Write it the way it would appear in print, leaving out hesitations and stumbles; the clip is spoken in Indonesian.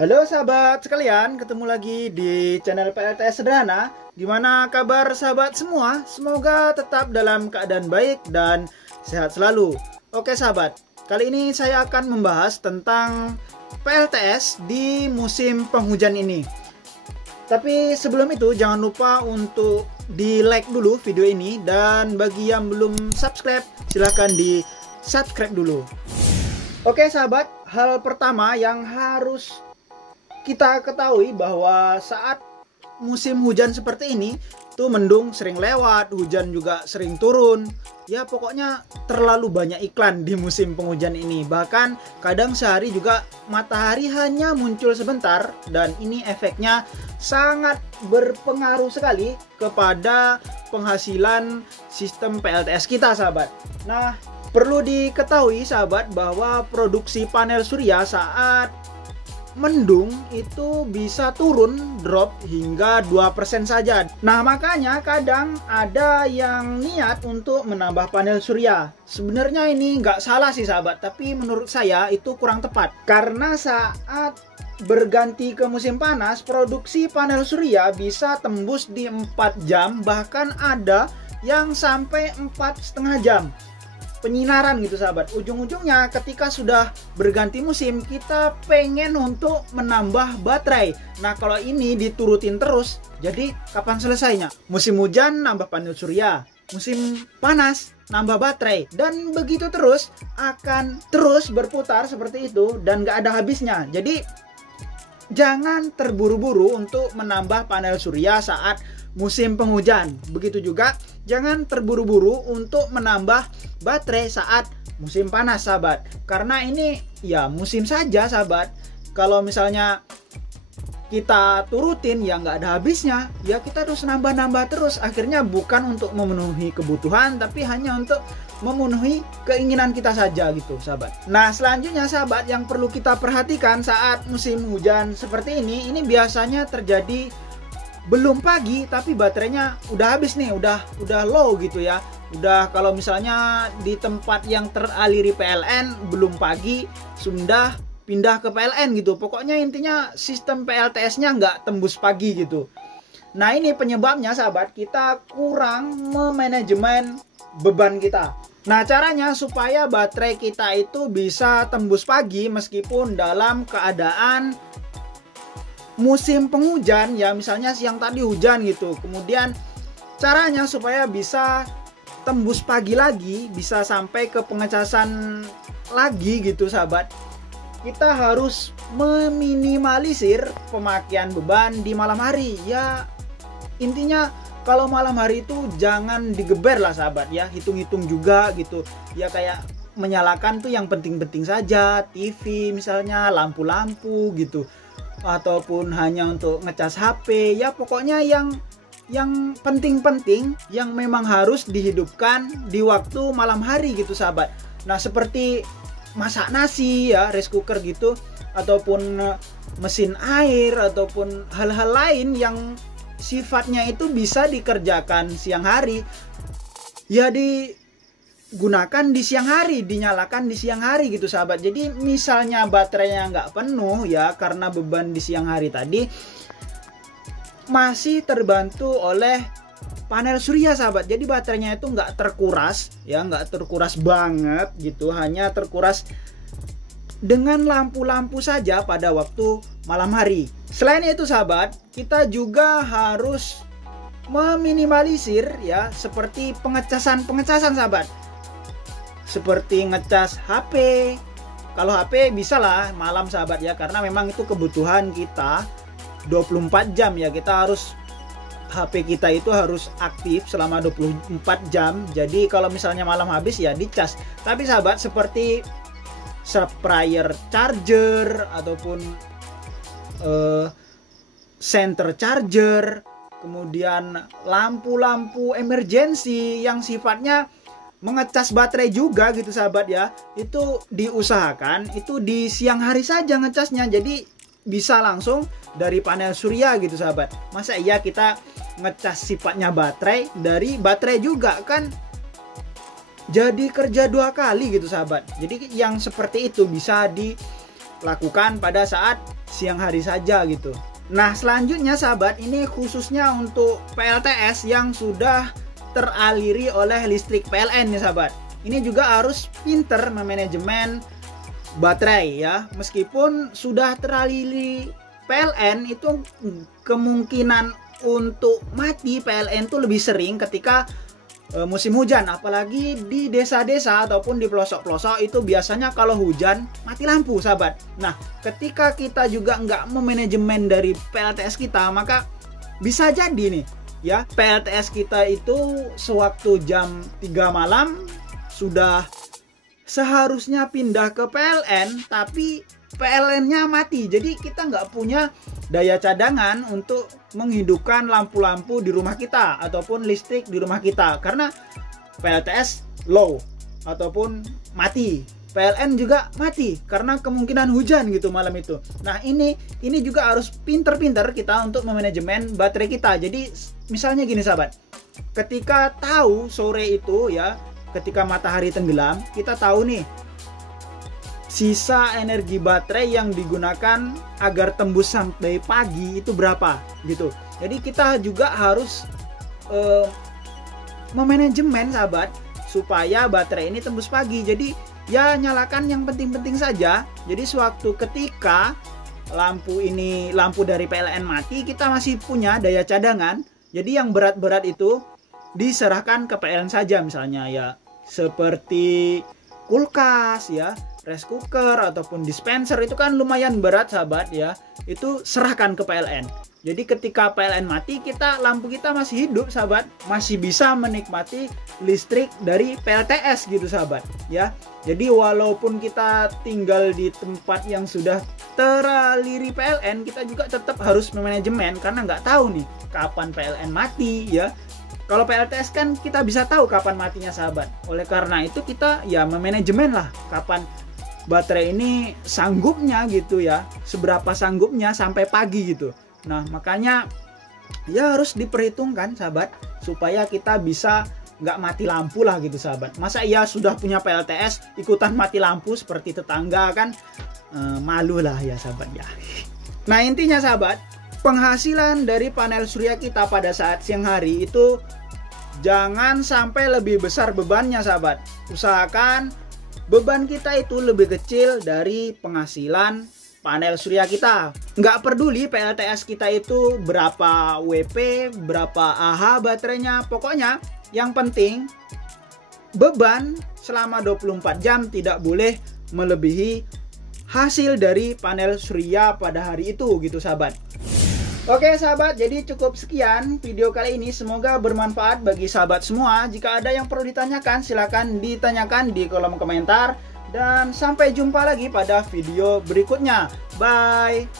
Halo sahabat sekalian, ketemu lagi di channel PLTS Sederhana. Gimana kabar sahabat semua? Semoga tetap dalam keadaan baik dan sehat selalu. Oke sahabat, kali ini saya akan membahas tentang PLTS di musim penghujan ini. Tapi sebelum itu jangan lupa untuk di like dulu video ini, dan bagi yang belum subscribe silahkan di subscribe dulu. Oke sahabat, hal pertama yang harus kita ketahui bahwa saat musim hujan seperti ini tuh mendung sering lewat, hujan juga sering turun. Ya pokoknya terlalu banyak iklan di musim penghujan ini. Bahkan kadang sehari juga matahari hanya muncul sebentar, dan ini efeknya sangat berpengaruh sekali kepada penghasilan sistem PLTS kita sahabat. Nah, perlu diketahui sahabat bahwa produksi panel surya saat mendung itu bisa turun drop hingga 2% saja. Nah makanya kadang ada yang niat untuk menambah panel surya. Sebenarnya ini nggak salah sih sahabat, tapi menurut saya itu kurang tepat. Karena saat berganti ke musim panas, produksi panel surya bisa tembus di 4 jam, bahkan ada yang sampai 4,5 jam penyinaran gitu sahabat. Ujung-ujungnya ketika sudah berganti musim, kita pengen untuk menambah baterai. Nah kalau ini diturutin terus, jadi kapan selesainya? Musim hujan nambah panel surya, musim panas nambah baterai, dan begitu terus akan terus berputar seperti itu dan gak ada habisnya. Jadi jangan terburu-buru untuk menambah panel surya saat musim penghujan. Begitu juga jangan terburu-buru untuk menambah baterai saat musim panas sahabat. Karena ini ya musim saja sahabat. Kalau misalnya kita turutin ya nggak ada habisnya, ya kita terus nambah-nambah terus. Akhirnya bukan untuk memenuhi kebutuhan, tapi hanya untuk memenuhi keinginan kita saja gitu sahabat. Nah selanjutnya sahabat, yang perlu kita perhatikan saat musim hujan seperti ini biasanya terjadi belum pagi tapi baterainya udah habis nih, udah low gitu ya. Udah kalau misalnya di tempat yang teraliri PLN belum pagi sudah pindah ke PLN gitu. Pokoknya intinya sistem PLTS-nya nggak tembus pagi gitu. Nah ini penyebabnya sahabat, kita kurang memanajemen beban kita. Nah caranya supaya baterai kita itu bisa tembus pagi meskipun dalam keadaan musim penghujan, ya misalnya siang tadi hujan gitu. Kemudian caranya supaya bisa tembus pagi lagi, bisa sampai ke pengecasan lagi gitu sahabat, kita harus meminimalisir pemakaian beban di malam hari. Ya intinya kalau malam hari itu jangan digeber lah sahabat ya, hitung-hitung juga gitu. Ya kayak menyalakan tuh yang penting-penting saja, TV misalnya, lampu-lampu gitu, ataupun hanya untuk ngecas HP. Ya pokoknya yang penting-penting yang memang harus dihidupkan di waktu malam hari gitu sahabat. Nah seperti masak nasi ya, rice cooker gitu, ataupun mesin air, ataupun hal-hal lain yang sifatnya itu bisa dikerjakan siang hari, ya digunakan di siang hari, dinyalakan di siang hari gitu sahabat. Jadi misalnya baterainya nggak penuh ya karena beban di siang hari tadi, masih terbantu oleh panel surya sahabat. Jadi baterainya itu nggak terkuras ya, nggak terkuras banget gitu, hanya terkuras dengan lampu-lampu saja pada waktu malam hari. Selain itu sahabat, kita juga harus meminimalisir ya seperti pengecasan sahabat. Seperti ngecas HP. Kalau HP bisa lah malam sahabat ya, karena memang itu kebutuhan kita 24 jam ya. Kita harus HP kita itu harus aktif selama 24 jam. Jadi kalau misalnya malam habis ya dicas. Tapi sahabat seperti sprayer charger ataupun center charger, kemudian lampu-lampu emergency yang sifatnya mengecas baterai juga gitu sahabat ya, itu diusahakan itu di siang hari saja ngecasnya. Jadi bisa langsung dari panel surya gitu sahabat. Masa iya kita ngecas sifatnya baterai dari baterai juga kan, jadi kerja 2 kali gitu sahabat. Jadi yang seperti itu bisa dilakukan pada saat siang hari saja gitu. Nah, selanjutnya sahabat, ini khususnya untuk PLTS yang sudah teraliri oleh listrik PLN nih sahabat. Ini juga harus pinter memanajemen baterai ya. Meskipun sudah teraliri PLN, itu kemungkinan untuk mati PLN itu lebih sering ketika musim hujan, apalagi di desa-desa ataupun di pelosok-pelosok itu biasanya kalau hujan mati lampu sahabat. Nah, ketika kita juga nggak memanajemen dari PLTS kita, maka bisa jadi nih ya, PLTS kita itu sewaktu jam 3 malam sudah seharusnya pindah ke PLN, tapi PLN-nya mati. Jadi kita nggak punya daya cadangan untuk menghidupkan lampu-lampu di rumah kita ataupun listrik di rumah kita, karena PLTS low ataupun mati, PLN juga mati karena kemungkinan hujan gitu malam itu. Nah, ini juga harus pinter-pinter kita untuk memanajemen baterai kita. Jadi misalnya gini sahabat, ketika tahu sore itu ya, ketika matahari tenggelam, kita tahu nih sisa energi baterai yang digunakan agar tembus sampai pagi itu berapa gitu. Jadi kita juga harus memanajemen sahabat supaya baterai ini tembus pagi. Jadi ya nyalakan yang penting-penting saja. Jadi sewaktu ketika lampu dari PLN mati, kita masih punya daya cadangan. Jadi yang berat-berat itu diserahkan ke PLN saja, misalnya ya seperti kulkas ya, rice cooker ataupun dispenser, itu kan lumayan berat sahabat ya, itu serahkan ke PLN. Jadi ketika PLN mati, lampu kita masih hidup sahabat, masih bisa menikmati listrik dari PLTS gitu sahabat ya. Jadi walaupun kita tinggal di tempat yang sudah teraliri PLN, kita juga tetap harus memanajemen karena nggak tahu nih kapan PLN mati ya. Kalau PLTS kan kita bisa tahu kapan matinya sahabat. Oleh karena itu kita ya memanajemen lah kapan baterai ini sanggupnya gitu ya, seberapa sanggupnya sampai pagi gitu. Nah, makanya ya harus diperhitungkan sahabat supaya kita bisa nggak mati lampu lah gitu sahabat. Masa iya sudah punya PLTS ikutan mati lampu seperti tetangga kan, malu lah ya sahabat ya. Nah, intinya sahabat, penghasilan dari panel surya kita pada saat siang hari itu jangan sampai lebih besar bebannya sahabat. Usahakan beban kita itu lebih kecil dari penghasilan panel surya kita. Nggak peduli PLTS kita itu berapa WP, berapa AH baterainya, pokoknya yang penting beban selama 24 jam tidak boleh melebihi hasil dari panel surya pada hari itu gitu sahabat. Oke sahabat, jadi cukup sekian video kali ini, semoga bermanfaat bagi sahabat semua. Jika ada yang perlu ditanyakan, silahkan ditanyakan di kolom komentar. Dan sampai jumpa lagi pada video berikutnya. Bye.